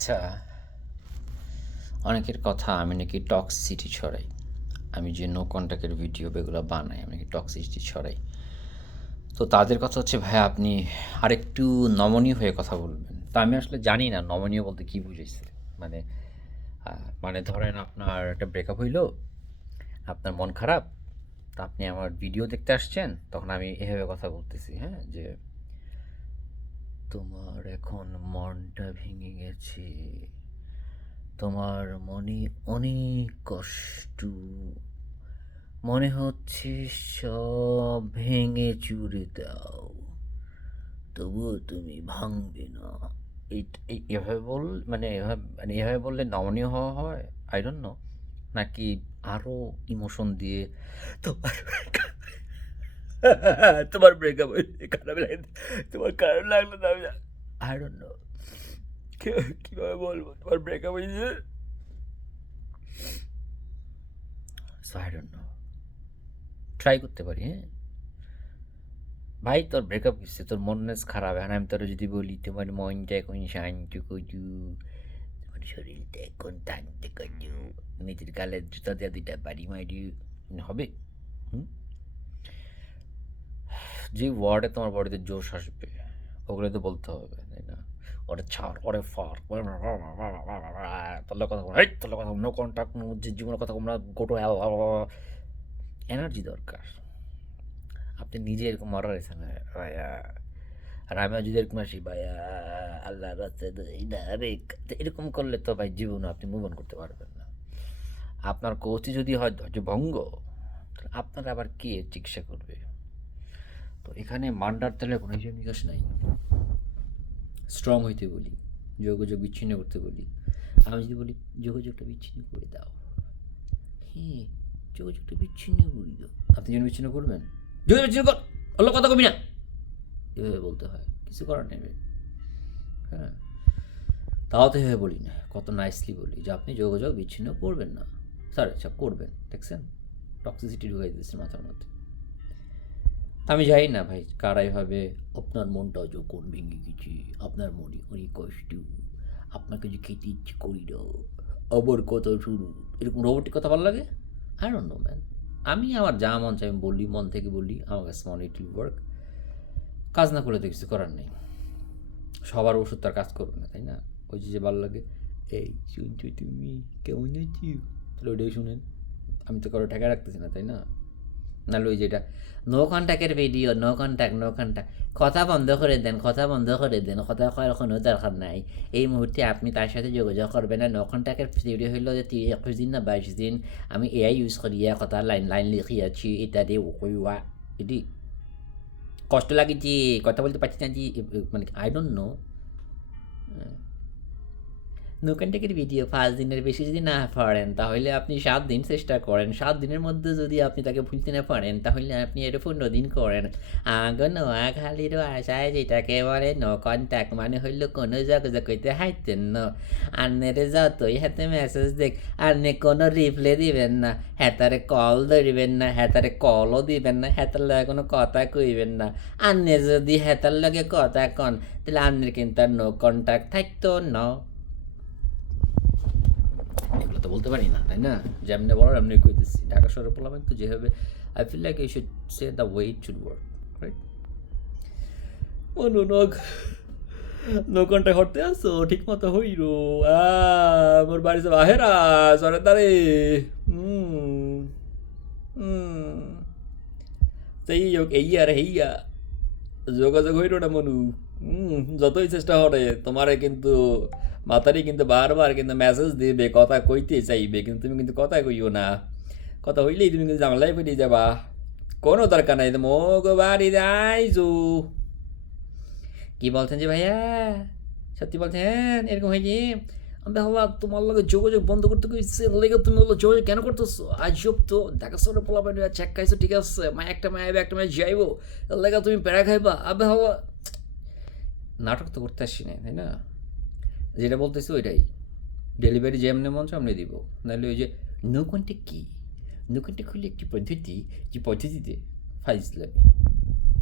আচ্ছা, অনেকের কথা আমি নাকি টক্সিসিটি ছড়াই। আমি যে নো কন্ট্যাক্টের ভিডিও এগুলো বানাই, আমি নাকি টক্সিসিটি ছড়াই। তো তাদের কথা হচ্ছে, ভাইয়া আপনি আরেকটু নমনীয় হয়ে কথা বলবেন। তো আমি আসলে জানি না নমনীয় বলতে কী বুঝাইছে। মানে মানে ধরেন আপনার একটা ব্রেকআপ হইলো, আপনার মন খারাপ, তা আপনি আমার ভিডিও দেখতে আসছেন, তখন আমি এভাবে কথা বলতেছি, হ্যাঁ? যে তোমার এখন মনটা ভেঙে গেছে, তোমার মনে অনেক কষ্ট, মনে হচ্ছে সব ভেঙে চুরে দাও, তবুও তুমি ভাঙবে না। এভাবে এভাবে বললে নমনীয় হওয়া হয়, আই ডোন্ট নো। নাকি আরো ইমোশন দিয়ে তোমার তোমার ব্রেকআপ হয়েছে, খারাপ লাগে, তোমার খারাপ লাগলো না, আই ডোন্ট নো কিভাবে বলবো তোমার ব্রেকআপ হয়েছে। So I don't know, try করতে পারি, হ্যাঁ? ভাই তোর ব্রেকআপ হচ্ছে, তোর মন মেজাজ খারাপ, এখন আমি তোর যদি বলি তোমার মনটা এখন শান্ত করু, তোমার শরীরটা এখন শান্ত করু, নিজের গালের জুতা দেওয়া দুইটা বাড়ি মারি, হবে? হুম? যে ওয়ার্ডে তোমার বডিতে জোশ আসবে, ওগুলো তো বলতে হবে, তাই না? ওরে ছাড়, ওরে ফার, তোর কথা বলো, এই তোর কথা নো কন্ট্যাক্ট, নো জীবনের কথা তোমরা গোটো, এনার্জি দরকার। আপনি নিজে এরকম মরা রয়েছেন ভাইয়া, আর আমিও যদি এরকম আসি ভাইয়া, আল্লাহ এরকম করলে তো ভাই জীবনে আপনি মুভ অন করতে পারবেন না। আপনার কোচই যদি হয় ধৈর্য ভঙ্গ, আপনার আবার কে চিকিৎসা করবে? তো এখানে মান্ডার তেলে কোনো হিসাব নিকাশ নাই। স্ট্রং হইতে বলি, যোগাযোগ বিচ্ছিন্ন করতে বলি। আমি যদি বলি যোগাযোগটা বিচ্ছিন্ন করে দাও, হ্যাঁ যোগাযোগটা বিচ্ছিন্ন করে দাও, আপনি যেন বিচ্ছিন্ন করবেন, যোগাযোগ বিচ্ছিন্ন কর, অন্য কথা কবি না, এভাবে বলতে হয়, কিছু করার নেবে। হ্যাঁ, তাও তো এভাবে বলি না, কত নাইসলি বলি যে আপনি যোগাযোগ বিচ্ছিন্ন করবেন না, স্যার আচ্ছা করবেন, দেখছেন টক্সিসিটি ঢুকাই দিয়েছে মাথার মধ্যে। আমি জানি না ভাই কারা এভাবে আপনার মনটা যখন ভেঙে গেছে, আপনার মনে অনেক কষ্ট, আপনাকে যে খেতে ইচ্ছে করি না, আবার কথা শুরু, এরকম রোবটিক কথা ভালো লাগে। আই ডোন্ট নো ম্যান, আমি আমার যা মন চাই আমি বলি, মন থেকে বলি, আমার কাছে মনে ইট উইল ওয়ার্ক। কাজ না করলে তো কিছু করার নেই, সবার ওষুধ তার কাজ করবে না, তাই না? ওই যে ভালো লাগে, এই শুনছো তুমি কেমন আছো, তাহলে ওইটাই শুনেন, আমি তো কারো ঠেকা রাখতেছি না, তাই না? নাহলে ওই যেটা নো কন্ট্যাক্টের video, no contact, no contact, কথা বন্ধ করে দেন, কথা বন্ধ করে দেন, কথা করার কোনো দরকার নাই। এই মুহূর্তে আপনি তার সাথে যোগাযোগ করবেন না। নো কন্ট্যাক্টের ভিডিও হইল যে 21 দিন না 22 দিন আমি এআই ইউজ করিয়া কথা লাইন লাইন লিখিয়াছি ইত্যাদি, ওয়া এটি কষ্ট লাগেছি, কথা বলতে পারছি না জি, মানে আই ডোন্ট নো। নৌকানটাকের ভিডিও 5 দিনের বেশি যদি না পারেন, তাহলে আপনি 7 দিন চেষ্টা করেন। 7 দিনের মধ্যে যদি আপনি তাকে ভুলতে না পারেন, তাহলে আপনি এটা 15 দিন করেন। আগে নোয়াখালীর ভাষায় যেটাকে বলে নো কন্ট্যাক্ট, মানে হইল কোনো যোগাযোগ করতে হাইতেন না। আন্নেরে যতই হাতে মেসেজ দেখ, আন্নে কোনো রিপ্লাই দিবেন না, হেতারে কল ধরিবেন না, হেতারে কলও দিবেন না, হেতার লগে কোনো কথা কইবেন না। আন্নে যদি হেতার লগে কথা কন, তাহলে আন্নের কিন্তু আর নো কন্ট্যাক্ট থাকতো না। এগুলো তো বলতে পারি না, তাই না? যেমনি বলার এমনি কইতেছি। ঢাকা শহরে পোলাবেন তো যেভাবে, I feel like you should say the way it should work, right? অনুনগ নৌকনটা হরতে আসো ঠিক মতো হইল, মোর বাড়ি সব আহেরা সরের দ্বারে, সেই হোক এই আর হেইয়া যোগাযোগ হইল না মনু। যতই চেষ্টা করে তোমারে কিন্তু মাতারি কিন্তু বারবার কিন্তু মেসেজ দিবে, কথা কইতে চাইবে, কিন্তু তুমি কিন্তু কথা কইও না। কথা হইলেই তুমি কিন্তু ঝামেলায় ফিরে যাবা। কোনো দরকার নাই, মগ বাড়ি যাইজু। কি বলছেন যে ভাইয়া, সত্যি বলছেন এরকম হয়েছে? আমি হবা তোমার লগে যোগাযোগ বন্ধ করতে কইছে, লেগে তুমি বললো যোগাযোগ কেন করতেছো? আজ সব তো ঢাকা শহরে পোলাপান চেক খাইছো, ঠিক আছে, একটা মায় আইবে একটা মায় যাইবো, লেগে তুমি প্যারা খাইবা। আবে হবা নাটক তো করতে আসছি না, তাই না? যেটা বলতেছি ওইটাই, ডেলিভারি যেমনি মন চায় আমনি দিব। নাহলে ওই যে নো কন্ট্যাক্ট কি, নো কন্ট্যাক্ট হলে একটি পদ্ধতি, যে পদ্ধতিতে ফাইজলামি।